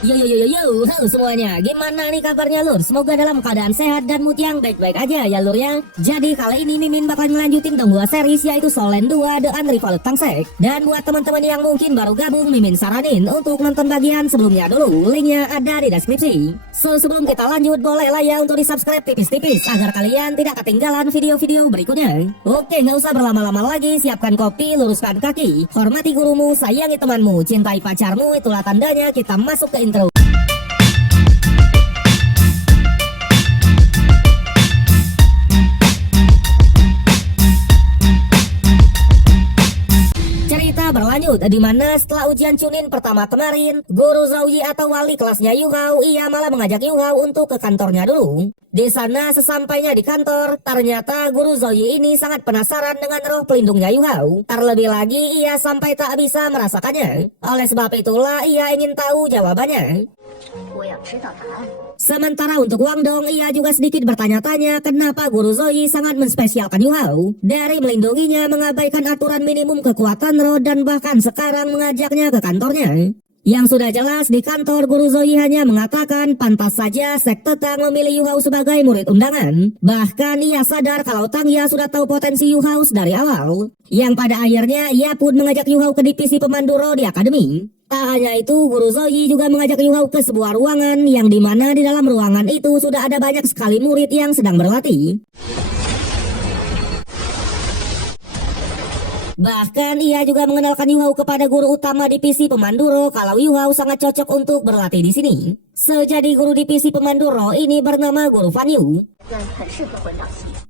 Yo yo yo yo yo, halo semuanya, gimana nih kabarnya lur? Semoga dalam keadaan sehat dan mood yang baik-baik aja ya lur ya. Jadi kali ini Mimin bakal ngelanjutin dong 2 series yaitu Solen 2 The Unrivaled Tangsek. Dan buat teman-teman yang mungkin baru gabung, Mimin saranin untuk nonton bagian sebelumnya dulu, linknya ada di deskripsi. So sebelum kita lanjut, boleh lah ya untuk di subscribe tipis-tipis agar kalian tidak ketinggalan video-video berikutnya. Oke, nggak usah berlama-lama lagi, siapkan kopi, luruskan kaki, hormati gurumu, sayangi temanmu, cintai pacarmu, itulah tandanya kita masuk ke intro. Cerita berlanjut di mana setelah ujian Chunin pertama kemarin, Guru Zhouyi atau wali kelasnya Yu Hao ia malah mengajak Yu Hao untuk ke kantornya dulu. Di sana sesampainya di kantor, ternyata Guru Zhouyi ini sangat penasaran dengan roh pelindungnya Yu Hao. Terlebih lagi ia sampai tak bisa merasakannya. Oleh sebab itulah ia ingin tahu jawabannya. Sementara untuk Wang Dong, ia juga sedikit bertanya-tanya kenapa Guru Zhouyi sangat menspesialkan Yu Hao dari melindunginya, mengabaikan aturan minimum kekuatan roh, dan bahkan sekarang mengajaknya ke kantornya. Yang sudah jelas di kantor, Guru Zhouyi hanya mengatakan pantas saja Sekte Tang memilih Yu Hao sebagai murid undangan. Bahkan ia sadar kalau Tang Ya sudah tahu potensi Yu Hao dari awal. Yang pada akhirnya ia pun mengajak Yu Hao ke divisi pemandu roh di akademi. Tak hanya itu, Guru Zhouyi juga mengajak Yu Hao ke sebuah ruangan yang dimana di dalam ruangan itu sudah ada banyak sekali murid yang sedang berlatih. Bahkan ia juga mengenalkan Yu Hao kepada guru utama divisi pemandu roh kalau Yu Hao sangat cocok untuk berlatih di sini. Sejadi guru divisi pemandu roh ini bernama Guru Fan Yu.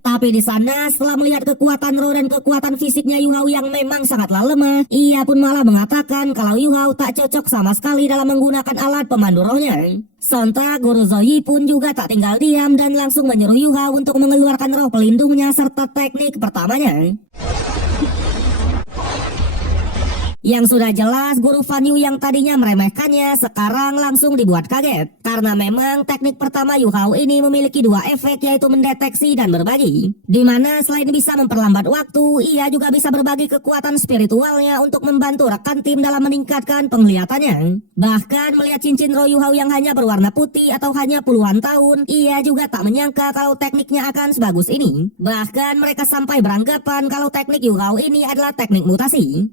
Tapi di sana setelah melihat kekuatan roh dan kekuatan fisiknya Yu Hao yang memang sangatlah lemah, ia pun malah mengatakan kalau Yu Hao tak cocok sama sekali dalam menggunakan alat pemandu rohnya. Sontak Guru Zhouyi pun juga tak tinggal diam dan langsung menyuruh Yu Hao untuk mengeluarkan roh pelindungnya serta teknik pertamanya. Yang sudah jelas Guru Fan Yu yang tadinya meremehkannya sekarang langsung dibuat kaget. Karena memang teknik pertama Yu Hao ini memiliki 2 efek, yaitu mendeteksi dan berbagi. Dimana selain bisa memperlambat waktu, ia juga bisa berbagi kekuatan spiritualnya untuk membantu rekan tim dalam meningkatkan penglihatannya. Bahkan melihat cincin roh Yu Hao yang hanya berwarna putih atau hanya puluhan tahun, ia juga tak menyangka kalau tekniknya akan sebagus ini. Bahkan mereka sampai beranggapan kalau teknik Yu Hao ini adalah teknik mutasi.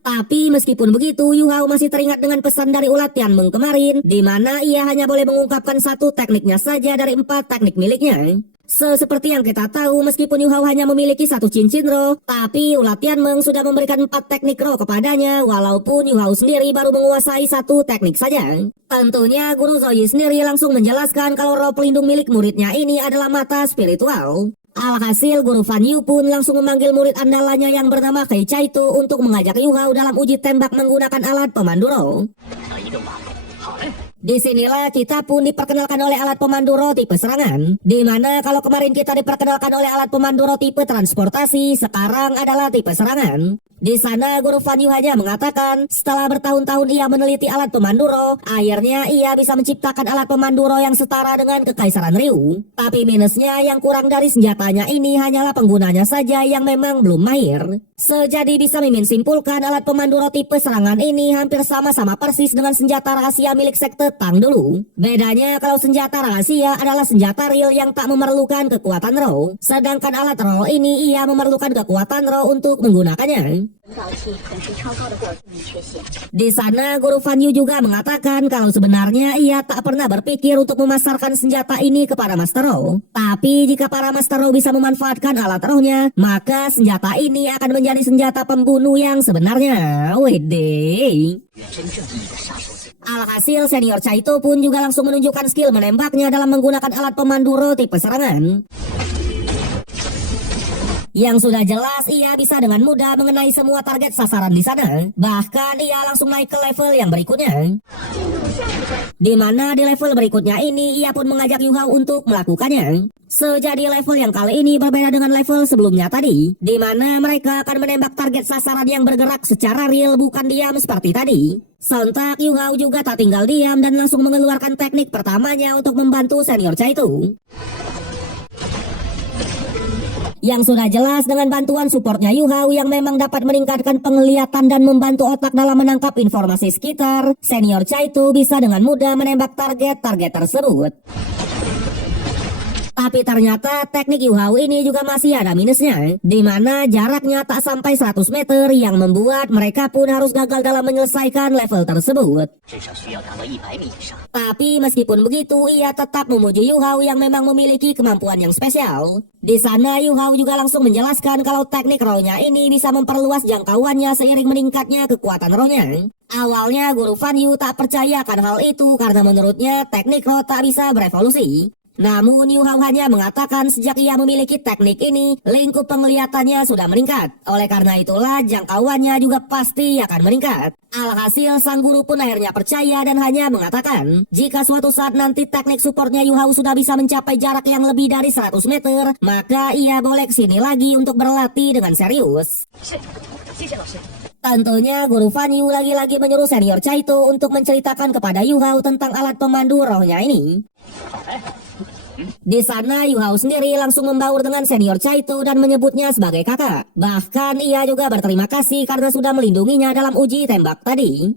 Tapi meskipun begitu, Yu Hao masih teringat dengan pesan dari ulat Tianmeng kemarin, di mana ia hanya boleh mengungkapkan 1 tekniknya saja dari 4 teknik miliknya. Seperti yang kita tahu, meskipun Yu Hao hanya memiliki 1 cincin roh, tapi ulat Tianmeng sudah memberikan 4 teknik roh kepadanya, walaupun Yu Hao sendiri baru menguasai 1 teknik saja. Tentunya Guru Zhouyi sendiri langsung menjelaskan kalau roh pelindung milik muridnya ini adalah mata spiritual. Alhasil Guru Fan Yu pun langsung memanggil murid andalannya yang bernama Kei Chaito untuk mengajak Yu Hao dalam uji tembak menggunakan alat pemandu roh. Disinilah kita pun diperkenalkan oleh alat pemandu roh tipe serangan. Dimana kalau kemarin kita diperkenalkan oleh alat pemandu roh tipe transportasi, sekarang adalah tipe serangan. Di sana Guru Fan Yu hanya mengatakan setelah bertahun-tahun ia meneliti alat pemandu roh, akhirnya ia bisa menciptakan alat pemandu roh yang setara dengan Kekaisaran Ryu. Tapi minusnya yang kurang dari senjatanya ini hanyalah penggunanya saja yang memang belum mahir. Sejadi bisa Mimin simpulkan alat pemandu roh tipe serangan ini hampir sama-sama persis dengan senjata rahasia milik Sekte Tang dulu. Bedanya kalau senjata rahasia adalah senjata real yang tak memerlukan kekuatan roh, sedangkan alat roh ini ia memerlukan kekuatan roh untuk menggunakannya. Di sana Guru Fan Yu juga mengatakan kalau sebenarnya ia tak pernah berpikir untuk memasarkan senjata ini kepada Master Roh. Tapi jika para Master Roh bisa memanfaatkan alat rohnya, maka senjata ini akan menjadi senjata pembunuh yang sebenarnya. Wede. Alhasil Senior Chaito pun juga langsung menunjukkan skill menembaknya dalam menggunakan alat pemandu roh tipe serangan. Yang sudah jelas ia bisa dengan mudah mengenai semua target sasaran di sana. Bahkan ia langsung naik ke level yang berikutnya. Dimana di level berikutnya ini ia pun mengajak Yu Hao untuk melakukannya. Sejadi level yang kali ini berbeda dengan level sebelumnya tadi, dimana mereka akan menembak target sasaran yang bergerak secara real, bukan diam seperti tadi. Sontak Yu Hao juga tak tinggal diam dan langsung mengeluarkan teknik pertamanya untuk membantu Senior Chaito. Yang sudah jelas dengan bantuan supportnya Yu Hao yang memang dapat meningkatkan penglihatan dan membantu otak dalam menangkap informasi sekitar, senior Chaito bisa dengan mudah menembak target-target tersebut. Tapi ternyata teknik Yu Hao ini juga masih ada minusnya, di mana jaraknya tak sampai 100 meter yang membuat mereka pun harus gagal dalam menyelesaikan level tersebut. Tapi meskipun begitu, ia tetap memuji Yu Hao yang memang memiliki kemampuan yang spesial. Di sana Yu Hao juga langsung menjelaskan kalau teknik rohnya ini bisa memperluas jangkauannya seiring meningkatnya kekuatan rohnya. Awalnya Guru Fan Yu tak percaya akan hal itu karena menurutnya teknik roh tak bisa berevolusi. Namun Yu Hao hanya mengatakan sejak ia memiliki teknik ini, lingkup penglihatannya sudah meningkat. Oleh karena itulah jangkauannya juga pasti akan meningkat. Alhasil sang guru pun akhirnya percaya dan hanya mengatakan, jika suatu saat nanti teknik supportnya Yu Hao sudah bisa mencapai jarak yang lebih dari 100 meter, maka ia boleh kesini lagi untuk berlatih dengan serius. Tentunya Guru Fan Yu lagi-lagi menyuruh senior Chaito untuk menceritakan kepada Yu Hao tentang alat pemandu rohnya ini. Di sana Yu Hao sendiri langsung membaur dengan senior Chaito dan menyebutnya sebagai kakak. Bahkan ia juga berterima kasih karena sudah melindunginya dalam uji tembak tadi.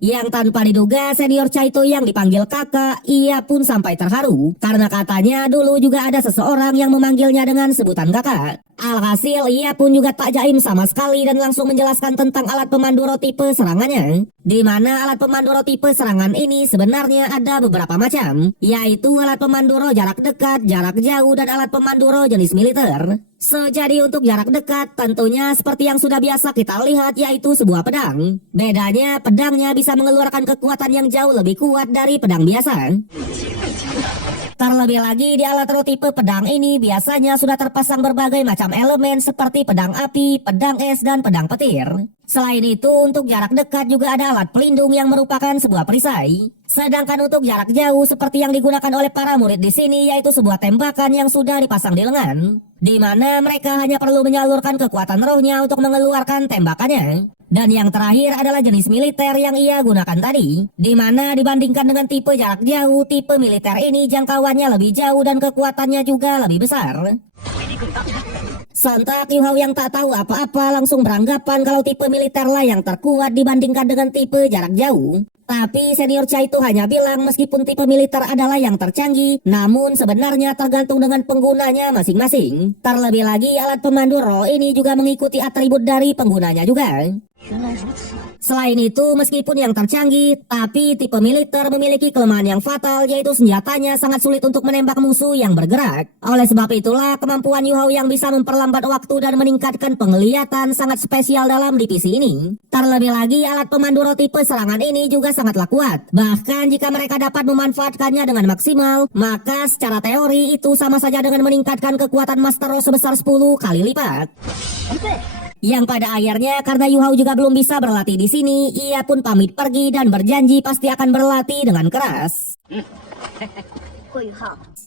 Yang tanpa diduga senior Chaito yang dipanggil kakak, ia pun sampai terharu. Karena katanya dulu juga ada seseorang yang memanggilnya dengan sebutan kakak. Alhasil ia pun juga tak jaim sama sekali dan langsung menjelaskan tentang alat pemandu roh tipe serangannya. Di mana alat pemandu roh tipe serangan ini sebenarnya ada beberapa macam, yaitu alat pemandu roh jarak dekat, jarak jauh, dan alat pemandu roh jenis militer. Jadi untuk jarak dekat tentunya seperti yang sudah biasa kita lihat, yaitu sebuah pedang. Bedanya pedangnya bisa mengeluarkan kekuatan yang jauh lebih kuat dari pedang biasa. Terlebih lagi di alat roh tipe pedang ini biasanya sudah terpasang berbagai macam elemen seperti pedang api, pedang es, dan pedang petir. Selain itu untuk jarak dekat juga ada alat pelindung yang merupakan sebuah perisai. Sedangkan untuk jarak jauh seperti yang digunakan oleh para murid di sini yaitu sebuah tembakan yang sudah dipasang di lengan, di mana mereka hanya perlu menyalurkan kekuatan rohnya untuk mengeluarkan tembakannya. Dan yang terakhir adalah jenis militer yang ia gunakan tadi, di mana dibandingkan dengan tipe jarak jauh, tipe militer ini jangkauannya lebih jauh dan kekuatannya juga lebih besar. Sontak Yu Hao yang tak tahu apa-apa langsung beranggapan kalau tipe militer lah yang terkuat dibandingkan dengan tipe jarak jauh. Tapi senior Chaito hanya bilang meskipun tipe militer adalah yang tercanggih, namun sebenarnya tergantung dengan penggunanya masing-masing. Terlebih lagi alat pemandu roh ini juga mengikuti atribut dari penggunanya juga. Selain itu, meskipun yang tercanggih, tapi tipe militer memiliki kelemahan yang fatal, yaitu senjatanya sangat sulit untuk menembak musuh yang bergerak. Oleh sebab itulah, kemampuan Yu Hao yang bisa memperlambat waktu dan meningkatkan penglihatan sangat spesial dalam divisi ini. Terlebih lagi, alat pemandu roh tipe serangan ini juga sangatlah kuat. Bahkan jika mereka dapat memanfaatkannya dengan maksimal, maka secara teori itu sama saja dengan meningkatkan kekuatan Master Roh sebesar 10 kali lipat. Yang pada akhirnya karena Yu Hao juga belum bisa berlatih di sini, ia pun pamit pergi dan berjanji pasti akan berlatih dengan keras.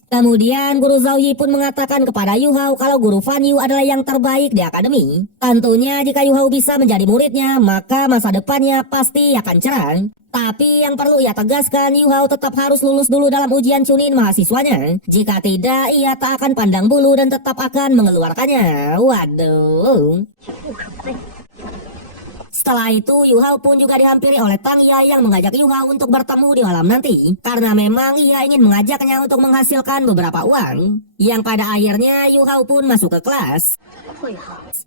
Kemudian Guru Zhao Yi pun mengatakan kepada Yu Hao kalau Guru Fan Yu adalah yang terbaik di akademi. Tentunya jika Yu Hao bisa menjadi muridnya, maka masa depannya pasti akan cerah. Tapi yang perlu ia tegaskan, Yu Hao tetap harus lulus dulu dalam ujian Chunin mahasiswanya. Jika tidak, ia tak akan pandang bulu dan tetap akan mengeluarkannya. Waduh. Setelah itu, Yu Hao pun juga dihampiri oleh Tang Ya yang mengajak Yu Hao untuk bertemu di malam nanti. Karena memang ia ingin mengajaknya untuk menghasilkan beberapa uang. Yang pada akhirnya Yu Hao pun masuk ke kelas.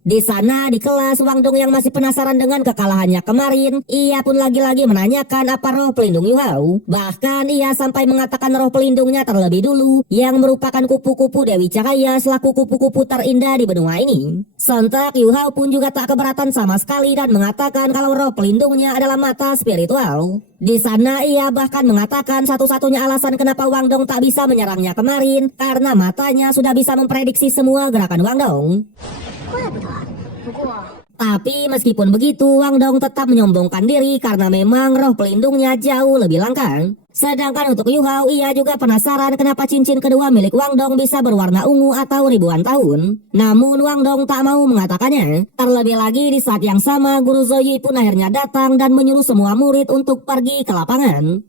Di sana di kelas, Wang Dong yang masih penasaran dengan kekalahannya kemarin, ia pun lagi-lagi menanyakan apa roh pelindung Yu Hao. Bahkan ia sampai mengatakan roh pelindungnya terlebih dulu, yang merupakan kupu-kupu Dewi Cahaya selaku kupu-kupu terindah di benua ini. Sontak Yu Hao pun juga tak keberatan sama sekali dan mengatakan kalau roh pelindungnya adalah mata spiritual. Di sana ia bahkan mengatakan satu-satunya alasan kenapa Wang Dong tak bisa menyerangnya kemarin karena matanya sudah bisa memprediksi semua gerakan Wang Dong. Tapi meskipun begitu, Wang Dong tetap menyombongkan diri karena memang roh pelindungnya jauh lebih langka. Sedangkan untuk Yu Hao, ia juga penasaran kenapa cincin kedua milik Wang Dong bisa berwarna ungu atau ribuan tahun. Namun Wang Dong tak mau mengatakannya. Terlebih lagi di saat yang sama, Guru Zhao Yi pun akhirnya datang dan menyuruh semua murid untuk pergi ke lapangan.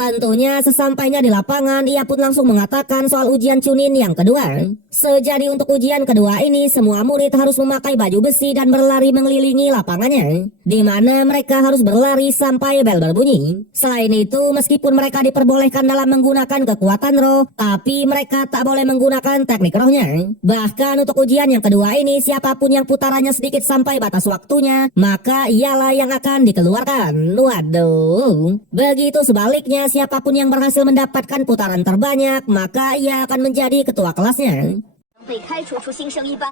Tentunya sesampainya di lapangan, ia pun langsung mengatakan soal ujian Chunin yang kedua. Sejadi untuk ujian kedua ini, semua murid harus memakai baju besi dan berlari mengelilingi lapangannya, di mana mereka harus berlari sampai bel berbunyi. Selain itu, meskipun mereka diperbolehkan dalam menggunakan kekuatan roh, tapi mereka tak boleh menggunakan teknik rohnya. Bahkan untuk ujian yang kedua ini, siapapun yang putarannya sedikit sampai batas waktunya, maka ialah yang akan dikeluarkan. Waduh. Begitu sebaliknya, siapapun yang berhasil mendapatkan putaran terbanyak, maka ia akan menjadi ketua kelasnya.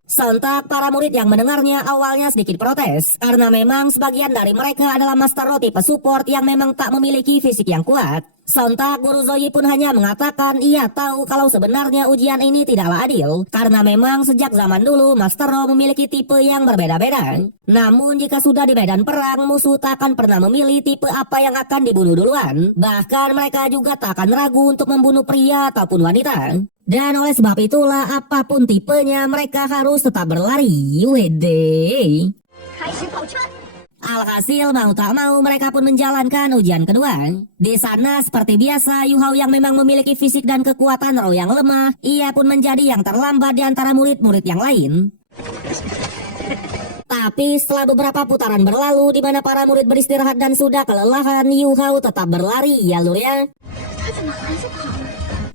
Sontak para murid yang mendengarnya awalnya sedikit protes, karena memang sebagian dari mereka adalah master roh tipe support yang memang tak memiliki fisik yang kuat. Sontak Guru Zoe pun hanya mengatakan ia tahu kalau sebenarnya ujian ini tidaklah adil, karena memang sejak zaman dulu Master Roh memiliki tipe yang berbeda-beda. Namun jika sudah di medan perang, musuh tak akan pernah memilih tipe apa yang akan dibunuh duluan. Bahkan mereka juga tak akan ragu untuk membunuh pria ataupun wanita. Dan oleh sebab itulah apapun tipenya mereka harus tetap berlari. Wede. Alhasil mau tak mau mereka pun menjalankan ujian kedua. Di sana seperti biasa Yu Hao yang memang memiliki fisik dan kekuatan roh yang lemah, ia pun menjadi yang terlambat di antara murid-murid yang lain. Tapi setelah beberapa putaran berlalu di mana para murid beristirahat dan sudah kelelahan, Yu Hao tetap berlari ya lur ya.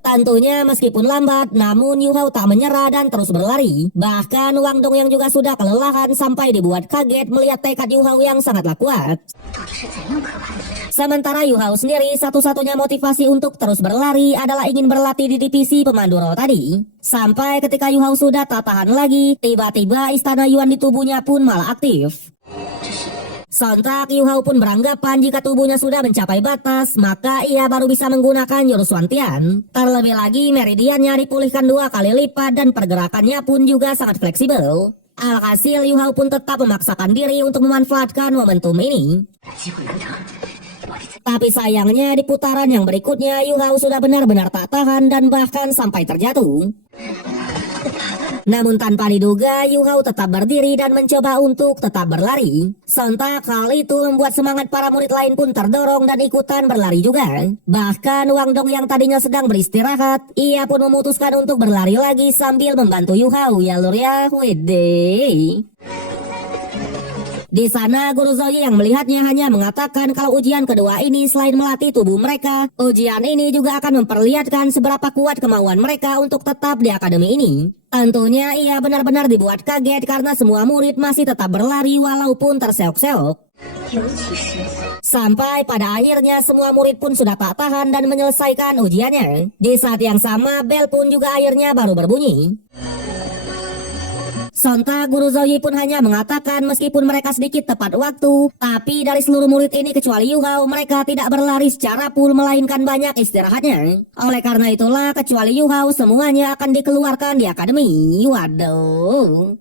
Tentunya meskipun lambat, namun Yu Hao tak menyerah dan terus berlari. Bahkan Wang Dong yang juga sudah kelelahan sampai dibuat kaget melihat tekad Yu Hao yang sangatlah kuat. Sementara Yu Hao sendiri satu-satunya motivasi untuk terus berlari adalah ingin berlatih di divisi pemandu roh tadi. Sampai ketika Yu Hao sudah tak tahan lagi, tiba-tiba istana Yuan di tubuhnya pun malah aktif. Sontak Yu Hao pun beranggapan jika tubuhnya sudah mencapai batas, maka ia baru bisa menggunakan jurus Wantian. Terlebih lagi meridiannya dipulihkan 2 kali lipat dan pergerakannya pun juga sangat fleksibel. Alhasil Yu Hao pun tetap memaksakan diri untuk memanfaatkan momentum ini. Tapi sayangnya di putaran yang berikutnya Yu Hao sudah benar-benar tak tahan dan bahkan sampai terjatuh. Namun tanpa diduga, Yu Hao tetap berdiri dan mencoba untuk tetap berlari. Sontak hal itu membuat semangat para murid lain pun terdorong dan ikutan berlari juga. Bahkan Wang Dong yang tadinya sedang beristirahat, ia pun memutuskan untuk berlari lagi sambil membantu Yu Hao ya lur ya. Wede. Di sana Guru Zoe yang melihatnya hanya mengatakan kalau ujian kedua ini selain melatih tubuh mereka, ujian ini juga akan memperlihatkan seberapa kuat kemauan mereka untuk tetap di akademi ini. Tentunya ia benar-benar dibuat kaget karena semua murid masih tetap berlari walaupun terseok-seok. Sampai pada akhirnya semua murid pun sudah tak tahan dan menyelesaikan ujiannya. Di saat yang sama bel pun juga akhirnya baru berbunyi. Sontak Guru Zoe pun hanya mengatakan meskipun mereka sedikit tepat waktu, tapi dari seluruh murid ini kecuali Yu Hao mereka tidak berlari secara full melainkan banyak istirahatnya. Oleh karena itulah kecuali Yu Hao semuanya akan dikeluarkan di akademi. Waduh.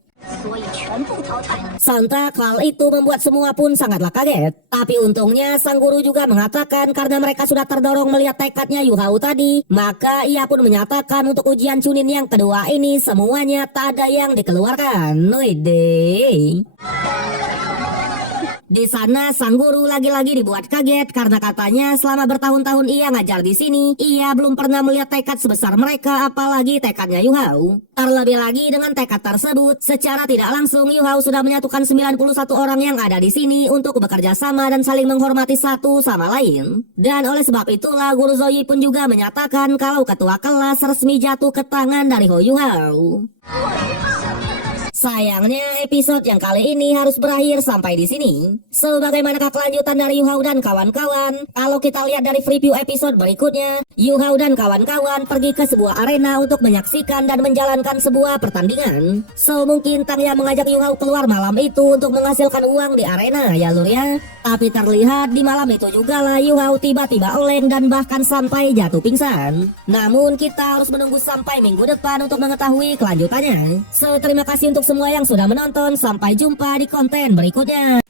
Sontak hal itu membuat semua pun sangatlah kaget. Tapi untungnya sang guru juga mengatakan karena mereka sudah terdorong melihat tekadnya Yu Hao tadi, maka ia pun menyatakan untuk ujian Chunin yang kedua ini semuanya tak ada yang dikeluarkan. Wede. Di sana sang guru lagi-lagi dibuat kaget karena katanya selama bertahun-tahun ia ngajar di sini, ia belum pernah melihat tekad sebesar mereka apalagi tekadnya Yu Hao. Terlebih lagi dengan tekad tersebut, secara tidak langsung Yu Hao sudah menyatukan 91 orang yang ada di sini untuk bekerja sama dan saling menghormati satu sama lain. Dan oleh sebab itulah Guru Zoe pun juga menyatakan kalau ketua kelas resmi jatuh ke tangan dari Ho Yu Hao. Sayangnya episode yang kali ini harus berakhir sampai di sini. So, bagaimanakah kelanjutan dari Yu Hao dan kawan-kawan? Kalau kita lihat dari preview episode berikutnya, Yu Hao dan kawan-kawan pergi ke sebuah arena untuk menyaksikan dan menjalankan sebuah pertandingan. So, mungkin Tang yang mengajak Yu Hao keluar malam itu untuk menghasilkan uang di arena ya lur ya. Tapi terlihat di malam itu juga lah Yu Hao tiba-tiba oleng dan bahkan sampai jatuh pingsan. Namun kita harus menunggu sampai minggu depan untuk mengetahui kelanjutannya. So, terima kasih untuk semua yang sudah menonton. Sampai jumpa di konten berikutnya.